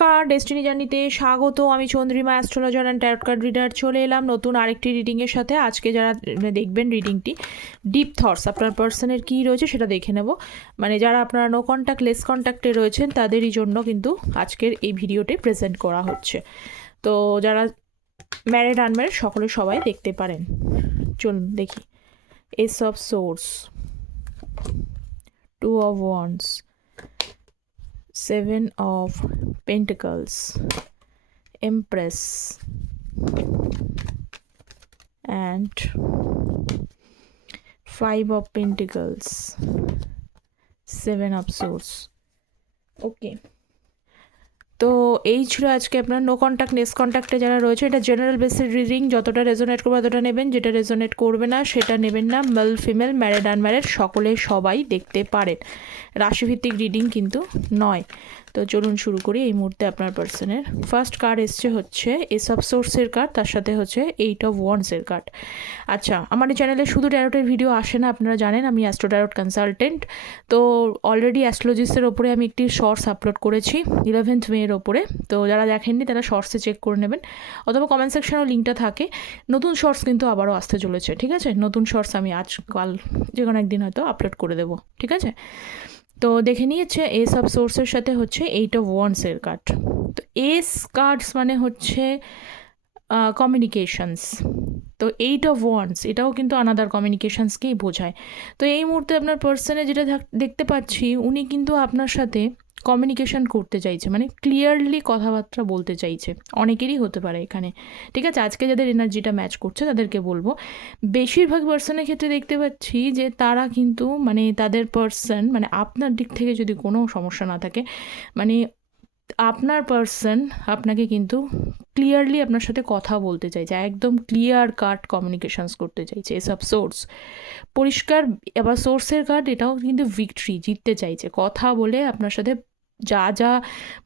নমস্কার, ডেস্টিনি জার্নিতে স্বাগত। আমি Chandrima, astrologer and tarot card reader. চলে এলাম নতুন আরেকটি রিডিংয়ের সাথে। আজকে যারা দেখবেন রিডিংটি, ডিপ থটস আপনার পার্সনের কী রয়েছে সেটা দেখে নেব। মানে যারা আপনারা নো কন্ট্যাক্ট লেস কন্ট্যাক্টে রয়েছেন তাদেরই জন্য কিন্তু আজকের এই ভিডিওটি প্রেজেন্ট করা হচ্ছে। তো যারা ম্যারিড আনম্যারিড সকলে সবাই দেখতে পারেন। চলুন দেখি। S of swords, 2 of Wands, 7 of Pentacles, Empress, and 5 of Pentacles, 7 of Swords. Okay. তো এই ছিল আজকে আপনার নো কন্ট্যাক্ট লেস কন্ট্যাক্টে যারা রয়েছে। এটা জেনারেল বেসিস রিডিং, যতটা রেজোনেট করবে ততটা নেবেন, যেটা রেজোনেট করবে না সেটা নেবেন না। মেল ফিমেল, ম্যারিড আনম্যারিড সকলে সবাই দেখতে পারেন। রাশিভিত্তিক রিডিং কিন্তু নয়। তো চলুন শুরু করি। এই মুহূর্তে আপনার পার্সনের ফার্স্ট কার্ড এসছে হচ্ছে এস অফ সোর্সের কার্ড, তার সাথে হচ্ছে 8 of Wands-এর কার্ড। আচ্ছা, আমার এই চ্যানেলে শুধু ট্যারোটের ভিডিও আসে না, আপনারা জানেন আমি অ্যাস্ট্রো ট্যারোট কনসালটেন্ট। তো অলরেডি অ্যাস্ট্রোলজিস্টের ওপরে আমি একটি শর্টস আপলোড করেছি 11th মের ওপরে। তো যারা দেখেননি তারা শর্টসে চেক করে নেবেন, অথবা কমেন্ট সেকশনেও লিঙ্কটা থাকে। নতুন শর্টস কিন্তু আবারও আসতে চলেছে, ঠিক আছে? নতুন শর্টস আমি আজ কাল যে কোনো একদিন হয়তো আপলোড করে দেবো, ঠিক আছে? তো দেখে নিয়েছে এস অফ সোর্সের সাথে হচ্ছে 8 of Wands-এর কার্ড। তো এস কার্ডস মানে হচ্ছে কমিউনিকেশনস। তো 8 of Wands এটাও কিন্তু আনাদার কমিউনিকেশনসকেই বোঝায়। তো এই মুহূর্তে আপনার পার্সনে যেটা দেখতে পাচ্ছি, উনি কিন্তু আপনার সাথে কমিউনিকেশন করতে চাইছে, মানে ক্লিয়ারলি কথাবার্তা বলতে চাইছে। অনেকেরই হতে পারে এখানে, ঠিক আছে? আজকে যাদের এনার্জিটা ম্যাচ করছে তাদেরকে বলবো। বেশিরভাগ পার্সনের ক্ষেত্রে দেখতে পাচ্ছি যে তারা কিন্তু মানে তাদের পার্সন, মানে আপনার দিক থেকে যদি কোনো সমস্যা না থাকে, মানে আপনার পার্সন আপনাকে কিন্তু ক্লিয়ারলি আপনার সাথে কথা বলতে চাইছে, একদম ক্লিয়ার কাট কমিউনিকেশনস করতে চাইছে। এসব সোর্স পরিষ্কার। এবার সোর্সের কার্ড, এটাও কিন্তু ভিক্টরি, জিততে চাইছে। কথা বলে আপনার সাথে যা যা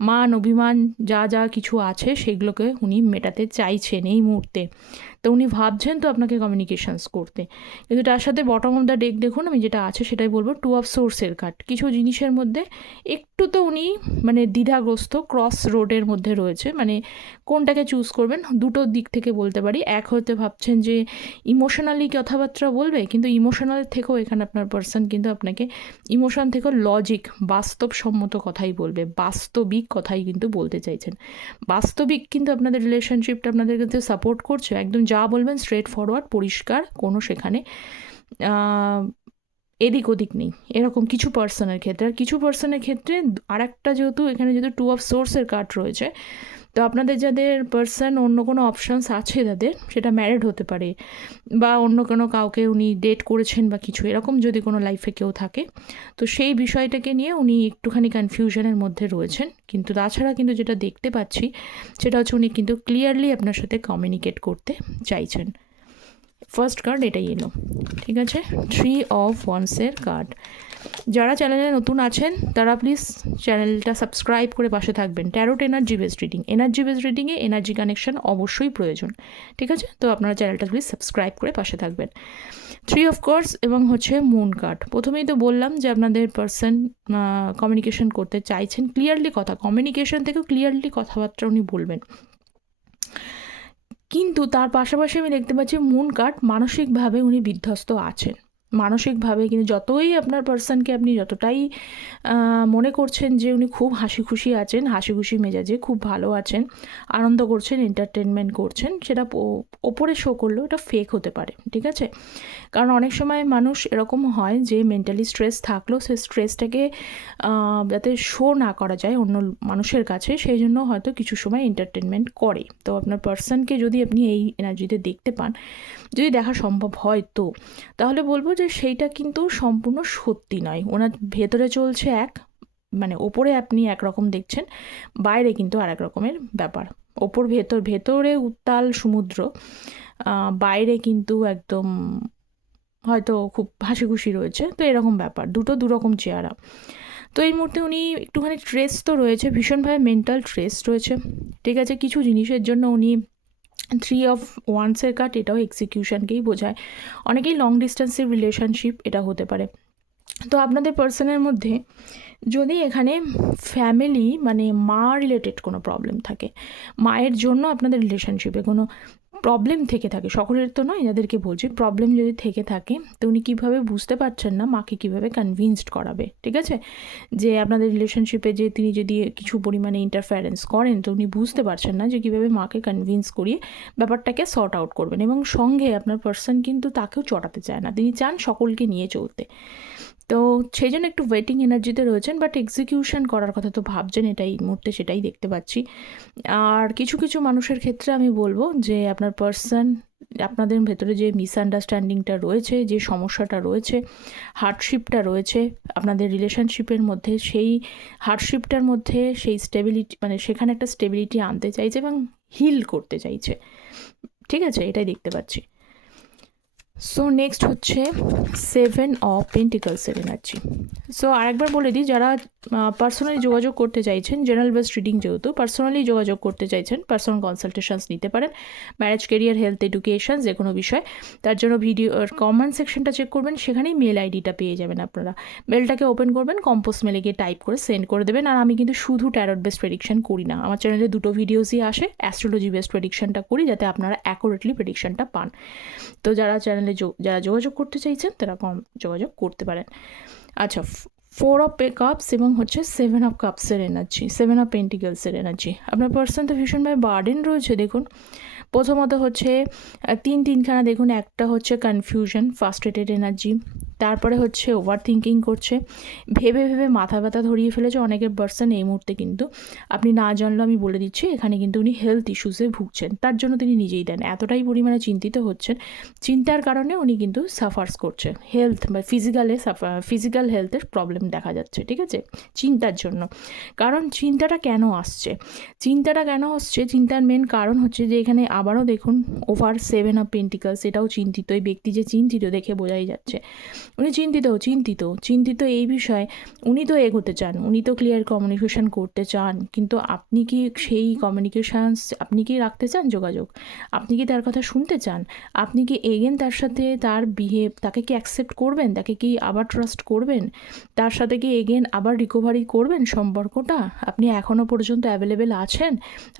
মান অভিমান যা যা কিছু আছে সেগুলোকে উনি মেটাতে চাইছেন এই মুহূর্তে। তো উনি ভাবছেন তো আপনাকে কমিউনিকেশনস করতে। কিন্তু তার সাথে বটম অফ দ্য ডেক দেখুন, আমি যেটা আছে সেটাই বলবো, 2 of Swords-এর কার্ড। কিছু জিনিসের মধ্যে একটু তো উনি মানে দ্বিধাগ্রস্ত, ক্রস রোডের মধ্যে রয়েছে। মানে কোনটাকে চুজ করবেন, দুটো দিক থেকে বলতে পারি। এক হতে ভাবছেন যে ইমোশনালি কথাবার্তা বলবে, কিন্তু ইমোশনাল থেকেও এখানে আপনার পার্সন কিন্তু আপনাকে ইমোশন থেকেও লজিক, বাস্তবসম্মত কথাই বলবে, বাস্তবিক কথাই কিন্তু বলতে চাইছেন। বাস্তবিক কিন্তু আপনাদের রিলেশনশিপটা আপনাদের কিন্তু সাপোর্ট করছে। একদম যা বলবেন স্ট্রেট ফরওয়ার্ড, পরিষ্কার, কোনো সেখানে এদিক ওদিক নেই, এরকম কিছু পার্সনের ক্ষেত্রে। আর কিছু পার্সনের ক্ষেত্রে আরেকটা, যেহেতু এখানে যেহেতু 2 of Swords-এর কার্ড রয়েছে, তো আপনাদের যাদের পার্সন অন্য কোনো অপশানস আছে তাদের, সেটা ম্যারিড হতে পারে বা অন্য কোনো কাউকে উনি ডেট করেছেন বা কিছু এরকম যদি কোনো লাইফে কেউ থাকে, তো সেই বিষয়টাকে নিয়ে উনি একটুখানি কনফিউশনের মধ্যে রয়েছেন। কিন্তু তাছাড়া কিন্তু যেটা দেখতে পাচ্ছি সেটা হচ্ছে উনি কিন্তু ক্লিয়ারলি আপনার সাথে কমিউনিকেট করতে চাইছেন। ফার্স্ট কার্ড এটাই এলো, ঠিক আছে? 3 of Wands-এর কার্ড। যারা চ্যানেলে নতুন আছেন তারা প্লিজ চ্যানেলটা সাবস্ক্রাইব করে পাশে থাকবেন। Tarot energy based reading, energy based রিডিংয়ে এনার্জি কানেকশন অবশ্যই প্রয়োজন, ঠিক আছে? তো আপনারা চ্যানেলটা প্লিজ সাবস্ক্রাইব করে পাশে থাকবেন। 3 of Cups এবং হচ্ছে মুন কার্ড। প্রথমেই তো বললাম যে আপনাদের পার্সন কমিউনিকেশন করতে চাইছেন, ক্লিয়ারলি কথা, কমিউনিকেশন থেকেও ক্লিয়ারলি কথাবার্তা উনি বলবেন। কিন্তু তার পাশাপাশি আমি দেখতে পাচ্ছি মুন কার্ড, মানসিকভাবে উনি বিধ্বস্ত আছেন। মানসিকভাবে কিন্তু যতই আপনার পার্সনকে আপনি যতটাই মনে করছেন যে উনি খুব হাসি খুশি আছেন, হাসি খুশি মেজাজে খুব ভালো আছেন, আনন্দ করছেন, এন্টারটেনমেন্ট করছেন, সেটা ওপরে শো করলেও এটা ফেক হতে পারে, ঠিক আছে? কারণ অনেক সময় মানুষ এরকম হয় যে মেন্টালি স্ট্রেস থাকলেও সে স্ট্রেসটাকে যাতে শো না করা যায় অন্য মানুষের কাছে, সেই জন্য হয়তো কিছু সময় এন্টারটেনমেন্ট করে। তো আপনার পার্সনকে যদি আপনি এই এনার্জিতে দেখতে পান, যদি দেখা সম্ভব হয় তো, তাহলে বলবো যে সেইটা কিন্তু সম্পূর্ণ সত্যি নয়। ওনার ভেতরে চলছে এক, মানে ওপরে আপনি একরকম দেখছেন, বাইরে কিন্তু আর এক রকমের ব্যাপার। ভেতরে উত্তাল সমুদ্র, বাইরে কিন্তু একদম হয়তো খুব হাসি খুশি রয়েছে। তো এরকম ব্যাপার, দুটো দুরকম চেহারা। তো এই মুহূর্তে উনি একটুখানি স্ট্রেস তো রয়েছে, ভীষণভাবে মেন্টাল স্ট্রেস রয়েছে, ঠিক আছে? কিছু জিনিসের জন্য উনি 3 of Wands-এর কার্ড, এটাও এক্সিকিউশনকেই বোঝায়। অনেকেই লং ডিস্টেন্সের রিলেশনশিপ এটা হতে পারে। তো আপনাদের পার্সনের মধ্যে যদি এখানে ফ্যামিলি মানে মা রিলেটেড কোনো প্রবলেম থাকে, মায়ের জন্য আপনাদের রিলেশনশিপে কোনো প্রবলেম থেকে থাকে, সকলের তো নয়, যাদেরকে বলছি প্রবলেম যদি থেকে থাকে, তো উনি কীভাবে বুঝতে পারছেন না মাকে কীভাবে কনভিন্সড করাবে, ঠিক আছে, যে আপনাদের রিলেশনশিপে যে তিনি যদি কিছু পরিমাণে ইন্টারফারেন্স করেন, তো উনি বুঝতে পারছেন না যে কীভাবে মাকে কনভিন্স করিয়ে ব্যাপারটাকে সর্ট আউট করবেন। এবং সঙ্গে আপনার পার্সন কিন্তু তাকেও চটাতে চায় না, তিনি চান সকলকে নিয়ে চলতে। তো সেই জন্য একটু ওয়েটিং এনার্জিতে রয়েছেন, বাট এক্সিকিউশন করার কথা তো ভাবছেন, এটাই এই মুহূর্তে সেটাই দেখতে পাচ্ছি। আর কিছু কিছু মানুষের ক্ষেত্রে আমি বলবো যে আপনার পার্সন, আপনাদের ভেতরে যে মিসআন্ডারস্ট্যান্ডিংটা রয়েছে, যে সমস্যাটা রয়েছে, হার্ডশিপটা রয়েছে আপনাদের রিলেশনশিপের মধ্যে, সেই হার্ডশিপটার মধ্যে সেই স্টেবিলিটি মানে সেখানে একটা স্টেবিলিটি আনতে চাইছে এবং হিল করতে চাইছে, ঠিক আছে, এটাই দেখতে পাচ্ছি। সো নেক্সট হচ্ছে 7 অফ পেন্টিকলসের এনার্জি। সো আরেকবার বলে দিই, যারা পার্সোনালি যোগাযোগ করতে চাইছেন, জেনারেল বেসড রিডিং যেহেতু, পার্সোনালি যোগাযোগ করতে চাইছেন, পার্সোনাল কনসালটেশনস নিতে পারেন, ম্যারেজ, কেরিয়ার, হেলথ, এডুকেশন, যে কোনো বিষয়, তার জন্য ভিডিওর কমেন্ট সেকশনটা চেক করবেন, সেখানেই মেল আইডিটা পেয়ে যাবেন আপনারা। মেলটাকে ওপেন করবেন, কম্পোজ মেলে গিয়ে টাইপ করে সেন্ড করে দেবেন। আর আমি কিন্তু শুধু ট্যারট বেসড প্রেডিকশন করি না, আমার চ্যানেলে দুটো ভিডিওসই আসে, অ্যাস্ট্রোলজি বেসড প্রেডিকশনটা করি, যাতে আপনারা অ্যাকুরেটলি প্রেডিকশনটা পান। তো যারা চ্যানেলে যারা যোগাযোগ করতে চাইছেন তারা যোগাযোগ করতে পারেন। আচ্ছা, 4 অফ কাপস এবং হচ্ছে 7 অফ কাপসের এনার্জি, 7 অফ পেন্টিকলসের এনার্জি। আপনার পার্সন তো ভীষণভাবে বার্ডেন রয়েছে। দেখুন, প্রথমত হচ্ছে তিনখানা দেখুন, একটা হচ্ছে কনফিউশন, ফার্স্ট্রেটেড এনার্জি, তারপরে হচ্ছে ওভার থিঙ্কিং করছে, ভেবে ভেবে মাথা ব্যথা ধরিয়ে ফেলেছে অনেকের পার্সন এই মুহূর্তে। কিন্তু আপনি না জানলেও আমি বলে দিচ্ছি, এখানে কিন্তু উনি হেলথ ইস্যুসে ভুগছেন, তার জন্য তিনি নিজেই দেন, এতটাই পরিমাণে চিন্তিত হচ্ছেন, চিন্তার কারণে উনি কিন্তু সাফার্স করছে, হেলথ বা ফিজিক্যাল হেলথের প্রবলেম দেখা যাচ্ছে, ঠিক আছে, চিন্তার জন্য। কারণ চিন্তাটা কেন আসছে, চিন্তার মেন কারণ হচ্ছে যে এখানে আবারও দেখুন ওভার 7 অফ পেন্টিকলস, এটাও চিন্তিত, এই ব্যক্তি যে চিন্তিত দেখে বোঝাই যাচ্ছে, উনি চিন্তিত এই বিষয়ে। উনি তো এগোতে চান, উনি তো ক্লিয়ার কমিউনিকেশন করতে চান, কিন্তু আপনি কি সেই কমিউনিকেশানস আপনি কি রাখতে চান যোগাযোগ? আপনি কি তার কথা শুনতে চান? আপনি কি এগেন তার সাথে তার তাকে কি অ্যাকসেপ্ট করবেন? তাকে কি আবার ট্রাস্ট করবেন? তার সাথে কি এগেন আবার রিকভারি করবেন সম্পর্কটা? আপনি এখনও পর্যন্ত অ্যাভেলেবেল আছেন?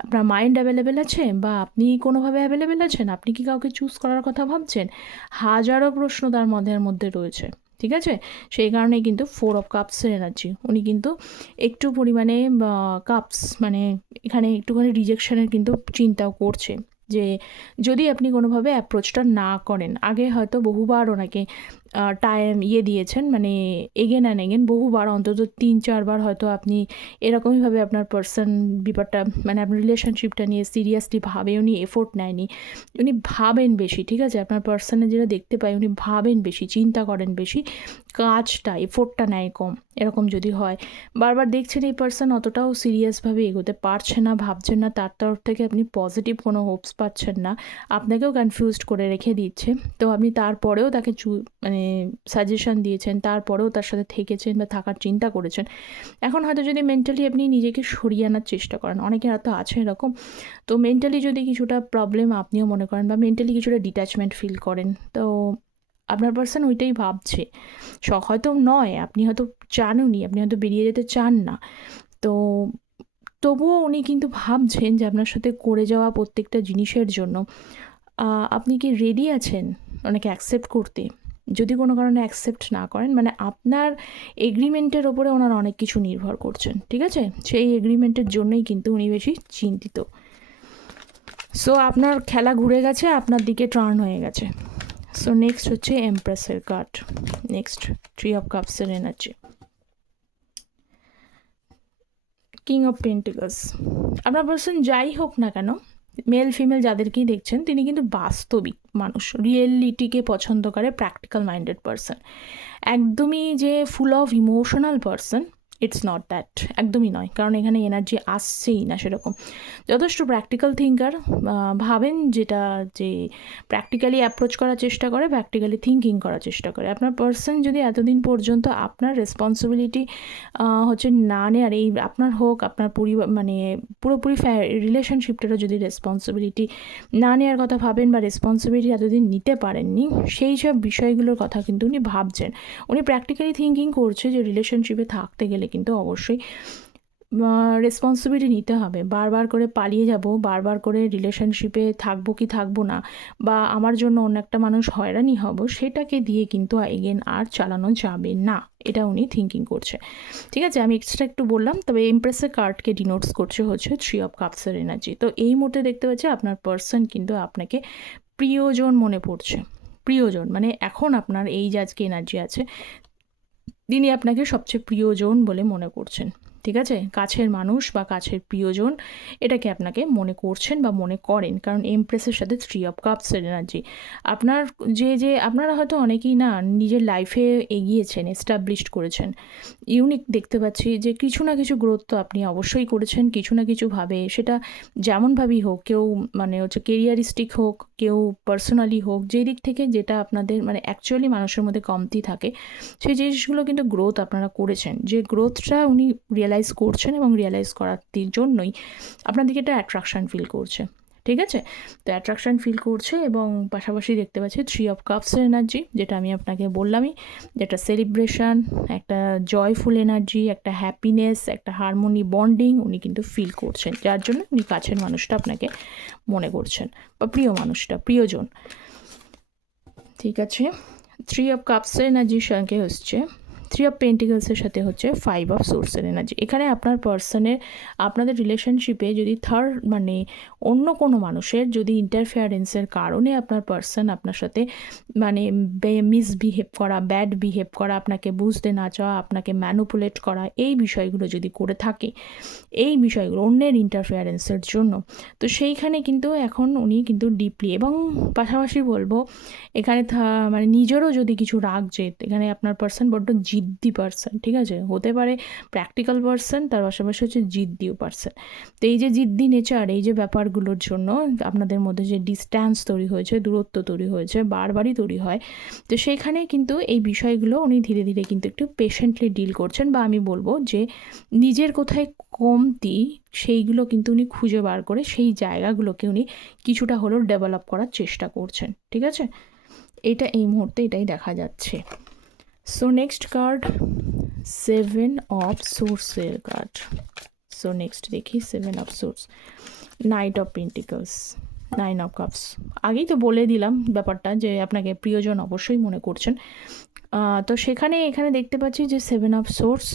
আপনার মাইন্ড অ্যাভেলেবেল আছে, বা আপনি কোনোভাবে অ্যাভেলেবেল আছেন? আপনি কি কাউকে চুজ করার কথা ভাবছেন? হাজারো প্রশ্ন তার মধ্যে রয়েছে, ঠিক আছে। সেই কারণেই কিন্তু 4 অফ কাপসের এনার্জি, উনি কিন্তু একটু পরিমাণে কাপস মানে এখানে একটুখানি রিজেকশনের কিন্তু চিন্তাও করছে, যে যদি আপনি কোনোভাবে অ্যাপ্রোচটা না করেন। আগে হয়তো বহুবার ওনাকে টাইম দিয়েছেন, মানে এগেন অ্যান্ড এগেন বহুবার, অন্তত 3-4 বার হয়তো আপনি এরকমইভাবে আপনার পার্সন ব্যাপারটা মানে আপনার রিলেশনশিপটা নিয়ে সিরিয়াসলি ভাবে, উনি এফোর্ট নেয়নি, উনি ভাবেন বেশি, ঠিক আছে। আপনার পার্সনে যেটা দেখতে পাই, উনি ভাবেন বেশি, চিন্তা করেন বেশি, কাজটা এফোর্টটা নেয় কম, এরকম যদি হয়। বারবার দেখছেন এই পার্সন অতটাও সিরিয়াসভাবে এগোতে পারছে না, ভাবছেন না, তার তরফ থেকে আপনি পজিটিভ কোনো হোপস পাচ্ছেন না, আপনাকেও কনফিউজড করে রেখে দিচ্ছে। তো আপনি তারপরেও তাকে মানে সাজেশন দিয়েছেন, তারপরেও তার সাথে থেকেছেন বা থাকার চিন্তা করেছেন। এখন হয়তো যদি মেন্টালি আপনি নিজেকে সরিয়ে আনার চেষ্টা করেন, অনেকের হয়তো আছে এরকম, তো মেন্টালি যদি কিছুটা প্রবলেম আপনিও মনে করেন, বা মেন্টালি কিছুটা ডিট্যাচমেন্ট ফিল করেন, তো আপনার পার্সন ওইটাই ভাবছে, শখ হয়তো নয়, আপনি হয়তো চানওনি, আপনি হয়তো বেরিয়ে যেতে চান না, তো তবুও উনি কিন্তু ভাবছেন যে আপনার সাথে করে যাওয়া প্রত্যেকটা জিনিসের জন্য আপনি কি রেডি আছেন ওনাকে অ্যাকসেপ্ট করতে? যদি কোনো কারণে অ্যাকসেপ্ট না করেন, মানে আপনার এগ্রিমেন্টের ওপরে ওনার অনেক কিছু নির্ভর করছেন, ঠিক আছে, সেই এগ্রিমেন্টের জন্যই কিন্তু উনি বেশি চিন্তিত। সো আপনার খেলা ঘুরে গেছে, আপনার দিকে টার্ন হয়ে গেছে। সো নেক্সট হচ্ছে এমপ্রেসের কার্ড, নেক্সট 3 অফ কাপসের এনার্জি, কিং অফ পেন্টিকলস। আপনার পার্সন যাই হোক না কেন, মেল ফিমেল যাদেরকেই দেখছেন, তিনি কিন্তু বাস্তবিক মানুষ, রিয়েলিটিকে পছন্দ করে, প্র্যাকটিক্যাল মাইন্ডেড পার্সন, একদমই যে full of emotional person, it's not that, একদমই নয়, কারণ এখানে এনার্জি আসছেই না সেরকম। যথেষ্ট প্র্যাকটিক্যাল থিঙ্কার, ভাবেন যেটা, যে প্র্যাকটিক্যালি অ্যাপ্রোচ করার চেষ্টা করে, প্র্যাকটিক্যালি থিঙ্কিং করার চেষ্টা করে। আপনার পার্সন যদি এতদিন পর্যন্ত আপনার রেসপন্সিবিলিটি হচ্ছে না নেওয়ার, এই আপনার হোক, আপনার পরিবার মানে পুরোপুরি রিলেশনশিপটারও যদি রেসপন্সিবিলিটি না নেওয়ার কথা ভাবেন, বা রেসপন্সিবিলিটি এতদিন নিতে পারেননি, সেই সব বিষয়গুলোর কথা কিন্তু উনি ভাবছেন। উনি প্র্যাকটিক্যালি থিঙ্কিং করছে যে রিলেশনশিপে থাকতে গেলে কিন্তু অবশ্যই রেসপন্সিবিলিটি নিতে হবে। বারবার করে পালিয়ে যাব, বারবার করে রিলেশনশিপে থাকবো কি থাকবো না, বা আমার জন্য অন্য একটা মানুষ হয়রানি হব, সেটাকে দিয়ে কিন্তু এগেন আর চালানো যাবে না, এটা উনি থিঙ্কিং করছে। ঠিক আছে, আমি এক্সট্রা একটু বললাম, তবে এমপ্রেসের কার্ডকে ডিনোটস করছে হচ্ছে 3 অফ কাপসের এনার্জি। তো এই মুহূর্তে দেখতে পাচ্ছি আপনার পার্সন কিন্তু আপনাকে প্রিয়জন মনে পড়ছে। প্রিয়জন মানে এখন আপনার এই যে আজকে এনার্জি আছে, তিনি আপনাকে সবচেয়ে প্রিয়জন বলে মনে করছেন। ঠিক আছে, কাছের মানুষ বা কাছের প্রিয়জন এটাকে আপনাকে মনে করছেন বা মনে করেন, কারণ এমপ্রেসের সাথে 3 অফ কাপসের এনার্জি। আপনার যে আপনারা হয়তো অনেকেই না নিজের লাইফে এগিয়েছেন, এস্টাবলিশড করেছেন, ইউনিক দেখতে পাচ্ছি যে কিছু না কিছু গ্রোথ তো আপনি অবশ্যই করেছেন কিছু না কিছুভাবে, সেটা যেমনভাবেই হোক, কেউ মানে হচ্ছে কেরিয়ারিস্টিক হোক, কেউ পার্সোনালি হোক, যেই দিক থেকে যেটা আপনাদের মানে অ্যাকচুয়ালি মানুষের মধ্যে কমতি থাকে, সেই জিনিসগুলো কিন্তু গ্রোথ আপনারা করেছেন। যে গ্রোথটা উনি রিয়েলাইজ করছেন এবং রিয়েলাইজ করার জন্যই আপনার দিকে একটা অ্যাট্রাকশান ফিল করছে। ঠিক আছে, তো অ্যাট্রাকশান ফিল করছে এবং পাশাপাশি দেখতে পাচ্ছি 3 অফ কাপসের এনার্জি, যেটা আমি আপনাকে বললামই, যেটা সেলিব্রেশন, একটা জয়ফুল এনার্জি, একটা হ্যাপিনেস, একটা হারমোনি, বন্ডিং উনি কিন্তু ফিল করছেন, যার জন্য উনি কাছের মানুষটা আপনাকে মনে করছেন বা প্রিয় মানুষটা, প্রিয়জন। ঠিক আছে, 3 অফ কাপসের এনার্জির সঙ্গে হচ্ছে 3 অফ পেন্টিকলসের সাথে হচ্ছে 5 অফ সোর্সের এনার্জি। এখানে আপনার পার্সনের আপনাদের রিলেশনশিপে যদি থার্ড মানে অন্য কোনো মানুষের যদি ইন্টারফেয়ারেন্সের কারণে আপনার পার্সন আপনার সাথে মানে মিসবিহেভ করা, ব্যাড বিহেভ করা, আপনাকে বুঝতে না চাওয়া, আপনাকে ম্যানুপুলেট করা, এই বিষয়গুলো যদি করে থাকে, এই বিষয়গুলো অন্যের ইন্টারফেয়ারেন্সের জন্য, তো সেইখানে কিন্তু এখন উনি কিন্তু ডিপলি, এবং পাশাপাশি বলবো এখানে মানে নিজেরও যদি কিছু রাগ জেদ, এখানে আপনার পার্সন বড্ড জিদ্দি পার্সন। ঠিক আছে, হতে পারে প্র্যাকটিক্যাল পার্সন, তার পাশাপাশি হচ্ছে জিদ্দিও পার্সন। তো এই যে জিদ্দি নেচার, এই যে ব্যাপারগুলোর জন্য আপনাদের মধ্যে যে ডিস্ট্যান্স তৈরি হয়েছে, দূরত্ব তৈরি হয়েছে, বারবারই তৈরি হয়, তো সেইখানে কিন্তু এই বিষয়গুলো উনি ধীরে ধীরে কিন্তু একটু পেশেন্টলি ডিল করছেন, বা আমি বলবো যে নিজের কোথায় কমতি সেইগুলো কিন্তু উনি খুঁজে বার করে সেই জায়গাগুলোকে উনি কিছুটা হলেও ডেভেলপ করার চেষ্টা করছেন। ঠিক আছে, এটা এই মুহূর্তে এটাই দেখা যাচ্ছে। সো নেক্সট কার্ড 7 অফ সোর্সের কার্ড। সো নেক্সট দেখি 7 of swords, night of pentacles, 9 of cups. আগেই তো বলে দিলাম ব্যাপারটা যে আপনাকে প্রিয়জন অবশ্যই মনে করছেন। তো সেখানে এখানে দেখতে পাচ্ছি যে 7 অফ সোর্স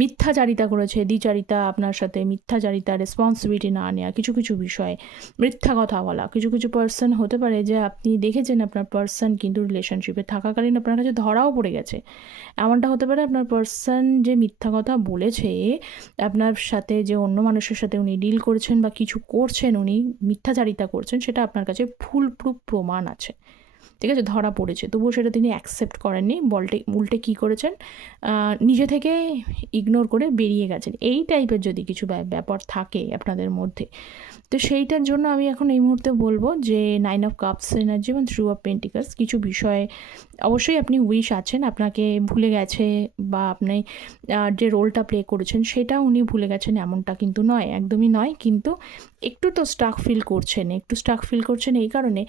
মিথ্যাচারিতা করেছে, দ্বিচারিতা, আপনার সাথে মিথ্যাচারিতা, রেসপন্সিবিলিটি না নেওয়া, কিছু কিছু বিষয়ে মিথ্যা কথা বলা। কিছু কিছু পার্সন হতে পারে যে আপনি দেখেছেন আপনার পার্সন কিন্তু রিলেশনশিপে থাকাকালীন আপনার কাছে ধরাও পড়ে গেছে, এমনটা হতে পারে আপনার পার্সন যে মিথ্যা কথা বলেছে আপনার সাথে, যে অন্য মানুষের সাথে উনি ডিল করেছেন বা কিছু করছেন, উনি মিথ্যাচারিতা করছেন, সেটা আপনার কাছে ফুল প্রুফ প্রমাণ আছে। ঠিক আছে, ধরা পড়েছে, তবুও সেটা তিনি অ্যাকসেপ্ট করেননি, উল্টে কী করেছেন, নিজে থেকে ইগনোর করে বেরিয়ে গেছেন। এই টাইপের যদি কিছু ব্যাপার থাকে আপনাদের মধ্যে, তো সেইটার জন্য আমি এখন এই মুহূর্তে বলবো যে 9 অফ কাপস এনার্জি এবং 3 অফ পেন্টিকলস, কিছু বিষয়ে অবশ্যই আপনি উইশ আছেন, আপনাকে ভুলে গেছে, বা আপনি যে রোলটা প্লে করেছেন সেটা উনি ভুলে গেছেন এমনটা কিন্তু নয়, একদমই নয়, কিন্তু একটু তো স্টাক ফিল করছেন, একটু স্টাক ফিল করছেন এই কারণে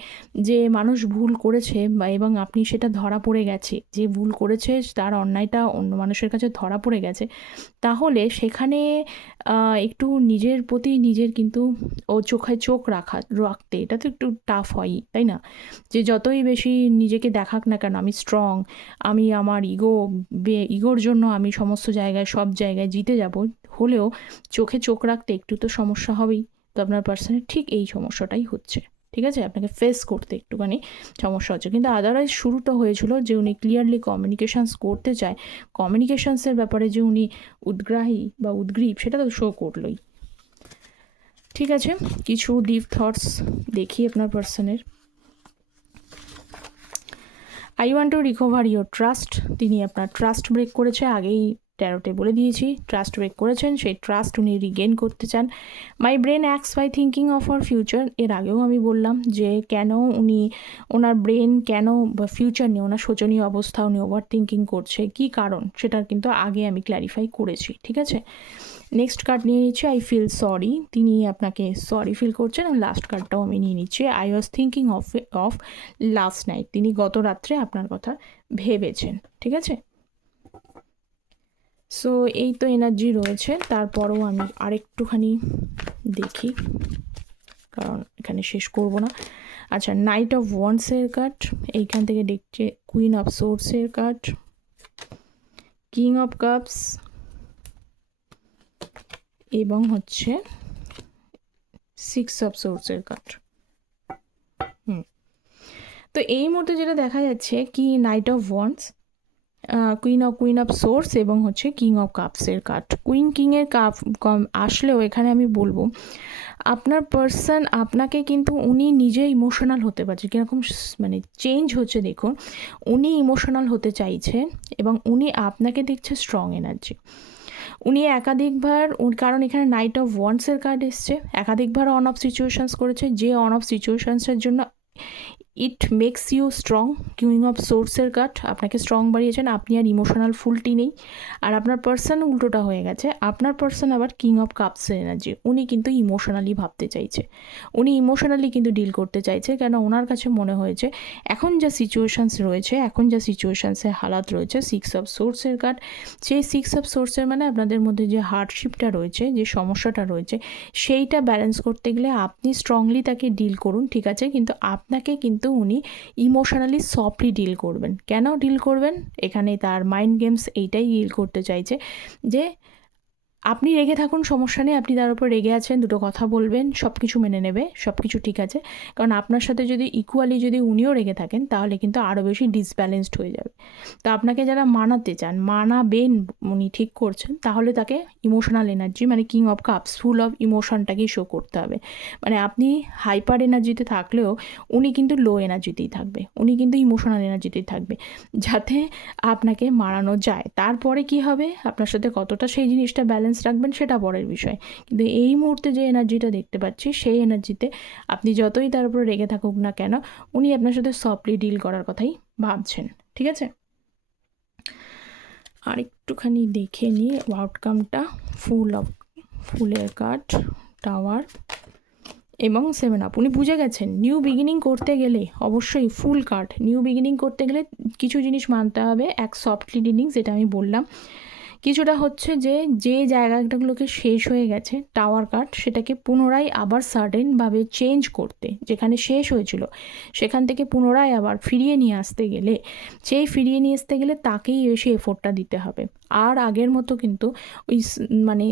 যে মানুষ ভুল করেছে, বা এবং আপনি সেটা ধরা পড়ে গেছে, যে ভুল করেছে তার অন্যায়টা অন্য মানুষের কাছে ধরা পড়ে গেছে, তাহলে সেখানে একটু নিজের প্রতি নিজের কিন্তু চোখে চোখ রাখতে এটা তো একটু টাফ হয়ই, তাই না? যে যতই বেশি নিজেকে দেখাক না কেন আমি স্ট্রং, আমি আমার ইগোর জন্য আমি সমস্ত জায়গায় সব জায়গায় জিতে যাব, হলেও চোখে চোখ রাখতে একটু তো সমস্যা হবেই। তো আপনার পার্সনের ঠিক এই সমস্যাটাই হচ্ছে। ঠিক আছে, আপনাকে ফেস করতে একটুখানি সমস্যা হচ্ছে, কিন্তু আদারওয়াইজ শুরুটা হয়েছিল যে উনি ক্লিয়ারলি কমিউনিকেশানস করতে চায়, কমিউনিকেশানসের ব্যাপারে যে উনি উদ্গ্রাহী বা উদ্গ্রীব সেটা তো শো করলোই। ঠিক আছে, কিছু ডিপ থটস দেখি আপনার পার্সনের। I want to recover your trust, তিনি আপনার ট্রাস্ট ব্রেক করেছে, আগেই ট্যারোটে বলে দিয়েছি, ট্রাস্ট ব্রেক করেছেন, সেই ট্রাস্ট উনি রিগেন করতে চান। My brain acts by thinking of our future, এর আগেও আমি বললাম যে কেন উনি ওনার ব্রেন কেন বা ফিউচার নিয়ে ওনার শোচনীয় অবস্থা, উনি ওভার থিঙ্কিং করছে, কী কারণ সেটার কিন্তু আগে আমি ক্ল্যারিফাই করেছি। ঠিক আছে, নেক্সট কার্ড নিয়ে নিচ্ছি আই ফিল সরি, তিনি আপনাকে সরি ফিল করছেন, এবং লাস্ট কার্ডটাও আমি নিয়ে নিচ্ছি I was thinking of last night, তিনি গত রাত্রে আপনার কথা ভেবেছেন। ঠিক আছে, সো এই তো এনার্জি রয়েছে। তারপরেও আমি আরেকটুখানি দেখি, কারণ এখানে শেষ করব না। আচ্ছা, নাইট অফ ওয়ান্ডসের কার্ড, এইখান থেকে দেখছে কুইন অফ সোর্সের কার্ড, কিং অফ কাপস এবং হচ্ছে 6 অফ সোর্সের কার্ড। তো এই মুহূর্তে যেটা দেখা যাচ্ছে কি night of wands, queen of swords এবং হচ্ছে কিং অফ কাপসের কার্ড। কিংয়ের কাপ আসলেও এখানে আমি বলবো আপনার পার্সন আপনাকে কিন্তু উনি নিজে ইমোশনাল হতে পারছে, কীরকম মানে চেঞ্জ হচ্ছে দেখুন। উনি ইমোশনাল হতে চাইছে এবং উনি আপনাকে দেখছে স্ট্রং এনার্জি। উনি একাধিকবার, কারণ এখানে নাইট অফ ওয়ান্ডসের কার্ড এসছে, একাধিকবার অন অফ সিচুয়েশানস করেছে, যে অন অফ সিচুয়েশানসের জন্য it makes you strong. King of সোর্সের কার্ড আপনাকে স্ট্রং বাড়িয়েছেন, আপনি আর ইমোশনাল ফুলটি নেই। আর আপনার পার্সন উল্টোটা হয়ে গেছে, আপনার পার্সন আবার কিং অফ কাপসের এনার্জি, উনি কিন্তু ইমোশনালি ভাবতে চাইছে, উনি ইমোশনালি কিন্তু ডিল করতে চাইছে। কেন, ওনার কাছে মনে হয়েছে এখন যা সিচুয়েশানস রয়েছে, এখন যা সিচুয়েশানসের হালাত রয়েছে, 6 অফ সোর্সের কার্ড, সেই 6 অফ সোর্সের মানে আপনাদের মধ্যে যে হার্ডশিপটা রয়েছে, যে সমস্যাটা রয়েছে, সেইটা ব্যালেন্স করতে গেলে আপনি স্ট্রংলি তাকে ডিল করুন, ঠিক আছে, কিন্তু আপনাকে কিন্তু উনি ইমোশনালি সফটলি ডিল করবেন। কেন ডিল করবেন, এখানে তার মাইন্ড গেমস এইটাই ডিল করতে চাইছে যে আপনি রেগে থাকুন, সমস্যা নেই, আপনি তার উপর রেগে আছেন, দুটো কথা বলবেন, সব কিছু মেনে নেবে, সব কিছু ঠিক আছে। কারণ আপনার সাথে যদি ইকুয়ালি যদি উনিও রেগে থাকেন, তাহলে কিন্তু আরও বেশি ডিসব্যালেন্সড হয়ে যাবে। তো আপনাকে যারা মানাতে চান, মানাবেন, উনি ঠিক করছেন, তাহলে তাকে ইমোশনাল এনার্জি মানে king of cups, full of ইমোশনটাকেই শো করতে হবে। মানে আপনি হাইপার এনার্জিতে থাকলেও উনি কিন্তু লো এনার্জিতেই থাকবে, উনি কিন্তু ইমোশনাল এনার্জিতেই থাকবে, যাতে আপনাকে মারানো যায়। তারপরে কি হবে, আপনার সাথে কতটা সেই জিনিসটা ব্যালেন্স রাখবেন সেটা পরের বিষয়। কিন্তু এই মুহূর্তে যে এনার্জিটা দেখতে পাচ্ছি, সেই এনার্জিতে আপনি যতই তার উপর রেগে থাকুক না কেন, উনি আপনার সাথে সফটলি ডিল করার কথাই ভাবছেন, ঠিক আছে। আর একটুখানি দেখে নিই আউটকামটা। ফুলের কার্ড, টাওয়ার এবং 7 আপ। উনি বুঝে গেছেন নিউ বিগিনিং করতে গেলে, অবশ্যই ফুল কার্ড, নিউ বিগিনিং করতে গেলে কিছু জিনিস মানতে হবে। এক সফটলি ডিলিং, যেটা আমি বললাম, কিছুটা হচ্ছে যে জায়গাগুলোকে শেষ হয়ে গেছে, টাওয়ার কার্ড, সেটাকে পুনরায় আবার সাডেনভাবে চেঞ্জ করতে, যেখানে শেষ হয়েছিল সেখান থেকে পুনরায় আবার ফিরিয়ে নিয়ে আসতে গেলে, ফিরিয়ে নিয়ে আসতে গেলে তাকেই এসে এফোর্টটা দিতে হবে। আর আগের মতো কিন্তু ওই মানে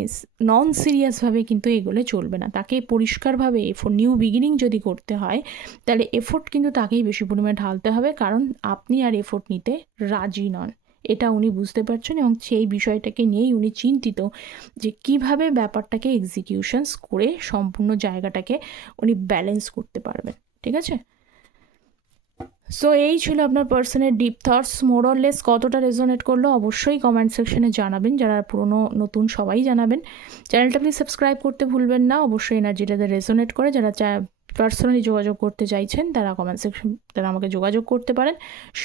নন সিরিয়াসভাবে কিন্তু এগোলে চলবে না, তাকে পরিষ্কারভাবে নিউ বিগিনিং যদি করতে হয়, তাহলে এফোর্ট কিন্তু তাকেই বেশি পরিমাণে ঢালতে হবে, কারণ আপনি আর এফোর্ট নিতে রাজি নন, এটা উনি বুঝতে পারছেন। এবং সেই বিষয়টাকে নিয়েই উনি চিন্তিত যে কিভাবে ব্যাপারটাকে এক্সিকিউশনস করে সম্পূর্ণ জায়গাটাকে উনি ব্যালেন্স করতে পারবেন, ঠিক আছে। সো এই ছিল আপনার পার্সনের ডিপ থটস। মোরলেস কতটা রেজোনেট করলো অবশ্যই কমেন্ট সেকশনে জানাবেন, যারা পুরনো নতুন সবাই জানাবেন। চ্যানেলটা প্লিজ সাবস্ক্রাইব করতে ভুলবেন না, অবশ্যই এনার্জিটাতে রেজোনেট করে। যারা পার্সোনালি যোগাযোগ করতে চাইছেন তারা কমেন্ট সেকশন, তারা আমাকে যোগাযোগ করতে পারেন।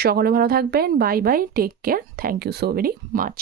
সকলে ভালো থাকবেন, bye bye, take care, thank you so very much.